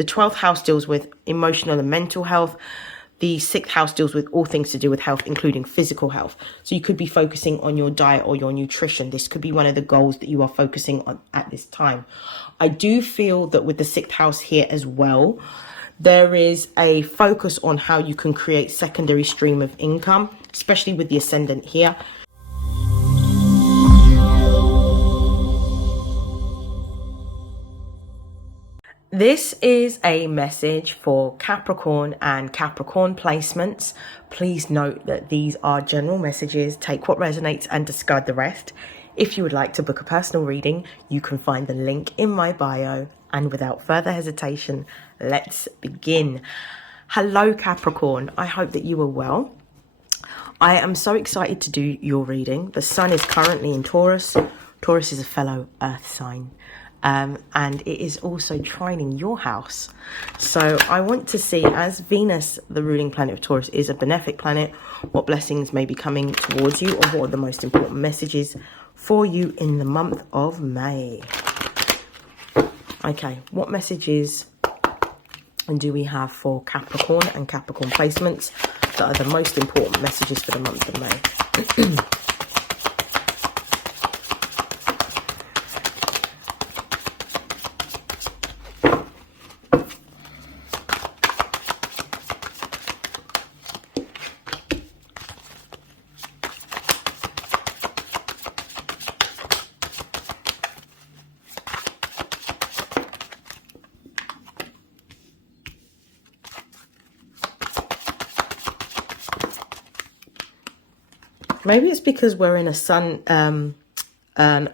The 12th house deals with emotional and mental health. The 6th house deals with all things to do with health, including physical health. So you could be focusing on your diet or your nutrition. This could be one of the goals that you are focusing on at this time. I do feel that with the 6th house here as well, there is a focus on how you can create secondary stream of income, especially with the ascendant here. This is a message for Capricorn and Capricorn placements. Please note that these are general messages. Take what resonates and discard the rest. If you would like to book a personal reading, you can find the link in my bio. And without further hesitation, let's begin. Hello, Capricorn. I hope that you are well. I am so excited to do your reading. The sun is currently in Taurus. Taurus is a fellow earth sign. And it is also trining your house. So I want to see, as Venus, the ruling planet of Taurus, is a benefic planet, what blessings may be coming towards you, or what are the most important messages for you in the month of May. Okay, what messages do we have for Capricorn and Capricorn placements that are the most important messages for the month of May? Maybe it's because we're in a an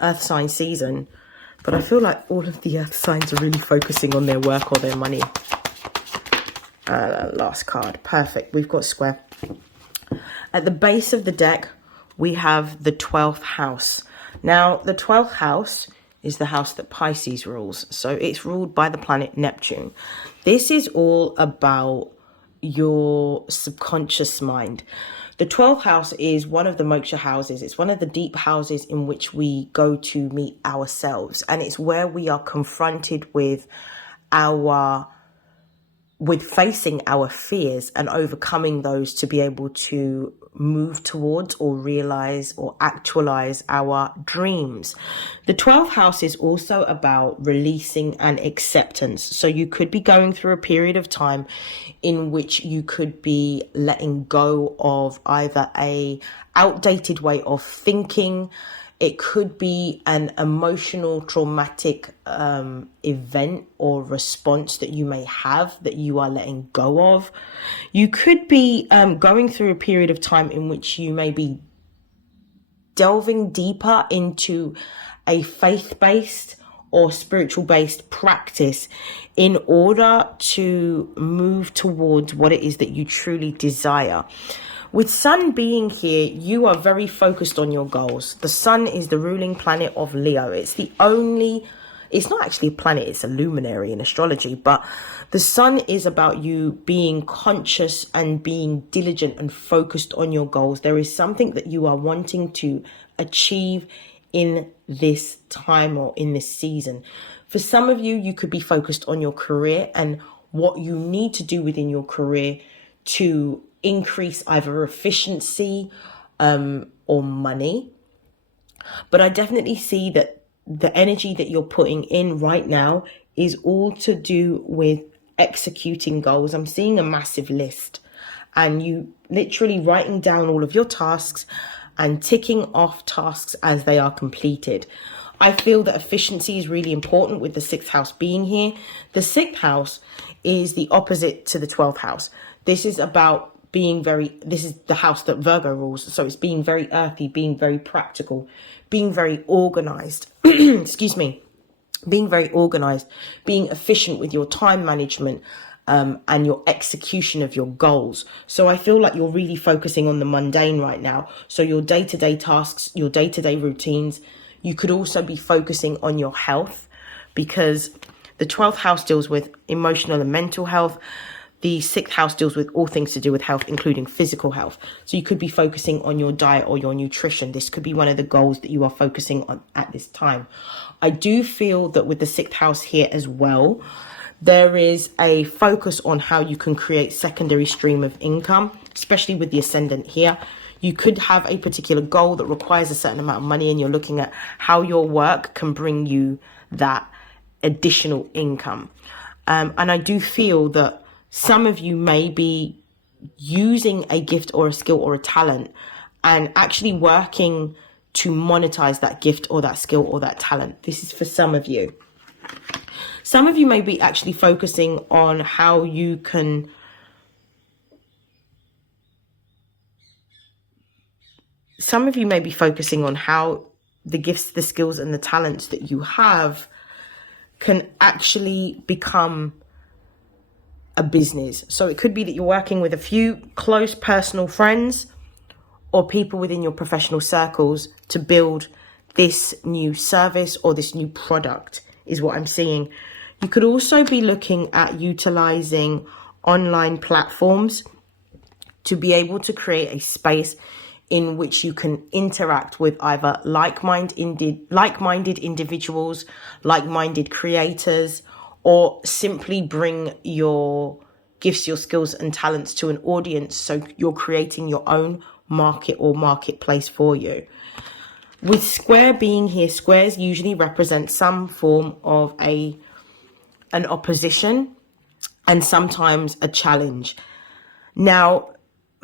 earth sign season, but I feel like all of the earth signs are really focusing on their work or their money. Last card. Perfect. We've got square. At the base of the deck, we have the 12th house. Now, the 12th house is the house that Pisces rules. So it's ruled by the planet Neptune. This is all about your subconscious mind. The 12th house is one of the moksha houses. It's one of the deep houses in which we go to meet ourselves. And it's where we are confronted with facing our fears and overcoming those to be able to move towards or realize or actualize our dreams. The 12th house is also about releasing and acceptance. So you could be going through a period of time in which you could be letting go of either a outdated way of thinking. It could be an emotional, traumatic event or response that you may have that you are letting go of. You could be going through a period of time in which you may be delving deeper into a faith-based or spiritual-based practice in order to move towards what it is that you truly desire. With sun being here, you are very focused on your goals. The sun is the ruling planet of Leo. It's not actually a planet, it's a luminary in astrology, but the sun is about you being conscious and being diligent and focused on your goals. There is something that you are wanting to achieve in this time or in this season. For some of you, you could be focused on your career and what you need to do within your career to increase either efficiency or money. But I definitely see that the energy that you're putting in right now is all to do with executing goals. I'm seeing a massive list and you literally writing down all of your tasks and ticking off tasks as they are completed. I feel that efficiency is really important with the 6th house being here. The 6th house is the opposite to the 12th house. This is about this is the house that Virgo rules. So it's being very earthy, being very practical, being very organized. Excuse me. Being very organized, being efficient with your time management and your execution of your goals. So I feel like you're really focusing on the mundane right now. So your day-to-day tasks, your day-to-day routines. You could also be focusing on your health because the 12th house deals with emotional and mental health. The 6th house deals with all things to do with health, including physical health. So you could be focusing on your diet or your nutrition. This could be one of the goals that you are focusing on at this time. I do feel that with the 6th house here as well, There is a focus on how you can create secondary stream of income, especially with the ascendant here. You could have a particular goal that requires a certain amount of money, and you're looking at how your work can bring you that additional income. And I do feel that some of you may be using a gift or a skill or a talent and actually working to monetize that gift or that skill or that talent. This is for some of you. Some of you may be actually focusing on how you can how the gifts, the skills, and the talents that you have can actually become a business. So it could be that you're working with a few close personal friends or people within your professional circles to build this new service or this new product, is what I'm seeing. You could also be looking at utilizing online platforms to be able to create a space in which you can interact with either like-minded individuals, like-minded creators, or simply bring your gifts, your skills and talents to an audience. So you're creating your own market or marketplace for you. With square being here, squares usually represent some form of an opposition and sometimes a challenge. Now,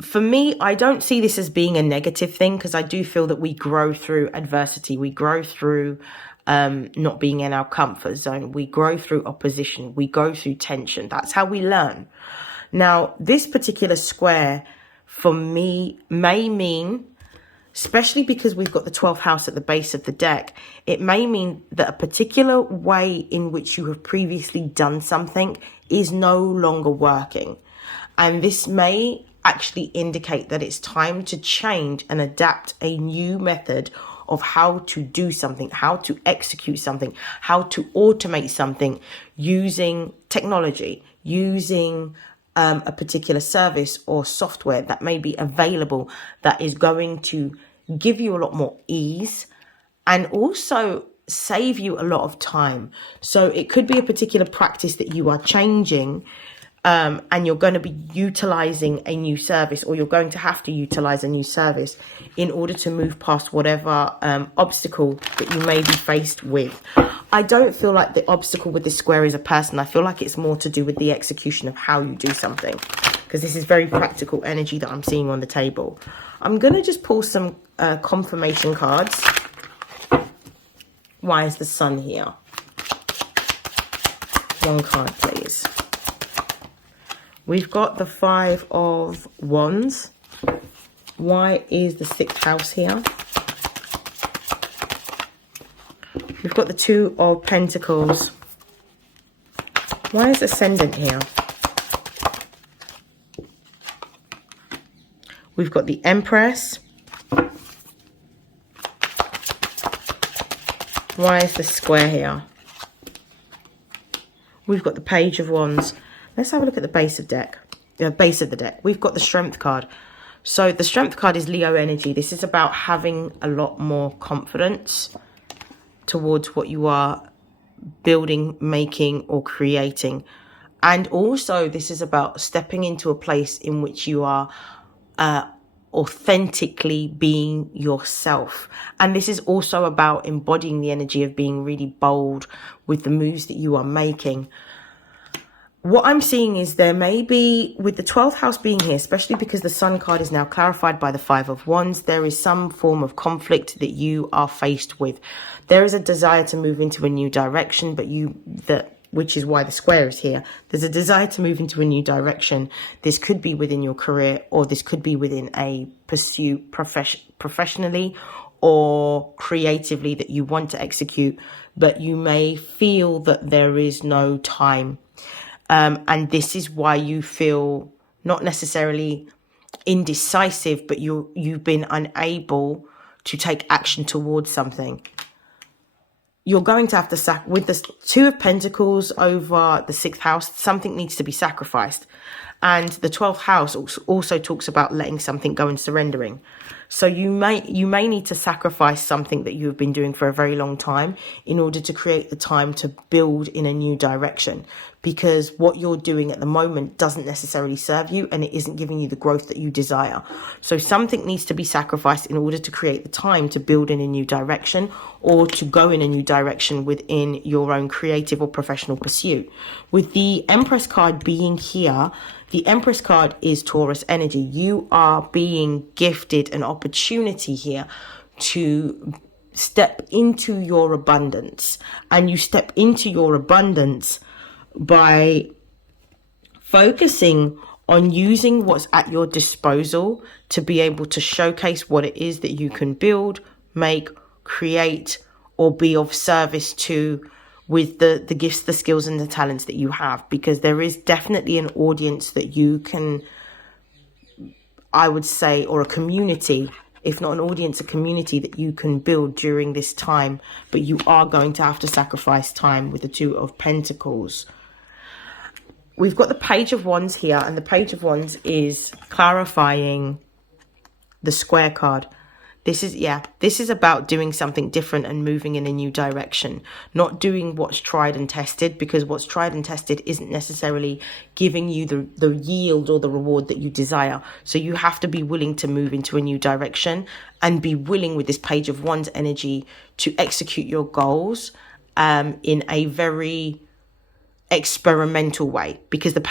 for me, I don't see this as being a negative thing, because I do feel that we grow through adversity. We grow through not being in our comfort zone. We grow through opposition. We go through tension. That's how we learn. Now, this particular square for me may mean, especially because we've got the 12th house at the base of the deck, it may mean that a particular way in which you have previously done something is no longer working. And this may actually indicate that it's time to change and adapt a new method of how to do something, how to execute something, how to automate something using technology, using a particular service or software that may be available that is going to give you a lot more ease and also save you a lot of time. So it could be a particular practice that you are changing, and you're going to be utilizing a new service, or you're going to have to utilize a new service in order to move past whatever obstacle that you may be faced with. I don't feel like the obstacle with this square is a person. I feel like it's more to do with the execution of how you do something, because this is very practical energy that I'm seeing on the table. I'm going to just pull some confirmation cards. Why is the sun here? One card, please. We've got the 5 of Wands. Why is the 6th house here? We've got the 2 of Pentacles. Why is Ascendant here? We've got the Empress. Why is the Square here? We've got the Page of Wands. Let's have a look at the base of the deck. We've got the Strength card. So the Strength card is Leo energy. This is about having a lot more confidence towards what you are building, making, or creating. And also this is about stepping into a place in which you are authentically being yourself. And this is also about embodying the energy of being really bold with the moves that you are making. What I'm seeing is there may be, with the 12th house being here, especially because the Sun card is now clarified by the 5 of Wands, there is some form of conflict that you are faced with. There is a desire to move into a new direction, which is why the square is here. There's a desire to move into a new direction. This could be within your career, or this could be within a pursuit professionally or creatively that you want to execute, but you may feel that there is no time. And this is why you feel not necessarily indecisive, but you've been unable to take action towards something. You're going to have to with the 2 of Pentacles over the 6th house, something needs to be sacrificed. And the 12th house also talks about letting something go and surrendering. So you may need to sacrifice something that you've been doing for a very long time in order to create the time to build in a new direction, because what you're doing at the moment doesn't necessarily serve you and it isn't giving you the growth that you desire. So something needs to be sacrificed in order to create the time to build in a new direction, or to go in a new direction within your own creative or professional pursuit. With the Empress card being here, the Empress card is Taurus energy. You are being gifted an opportunity here to step into your abundance. And you step into your abundance by focusing on using what's at your disposal to be able to showcase what it is that you can build, make, create, or be of service to, with the gifts, the skills, and the talents that you have. Because there is definitely an audience that you can, I would say, or a community, if not an audience, a community that you can build during this time. But you are going to have to sacrifice time with the Two of Pentacles. We've got the Page of Wands here, and the Page of Wands is clarifying the Square card. This is about doing something different and moving in a new direction, not doing what's tried and tested, because what's tried and tested isn't necessarily giving you the yield or the reward that you desire. So you have to be willing to move into a new direction and be willing, with this Page of Wands energy, to execute your goals in a very experimental way, because the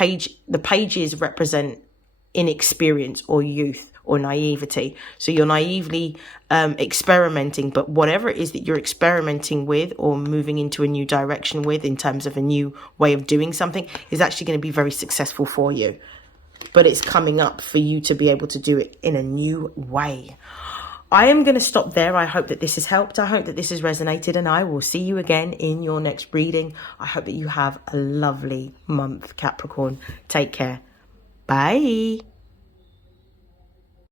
pages represent inexperience or youth or naivety. So you're naively experimenting, but whatever it is that you're experimenting with or moving into a new direction with, in terms of a new way of doing something, is actually going to be very successful for you. But it's coming up for you to be able to do it in a new way. I am going to stop there. I hope that this has helped. I hope that this has resonated, and I will see you again in your next reading. I hope that you have a lovely month, Capricorn. Take care. Bye.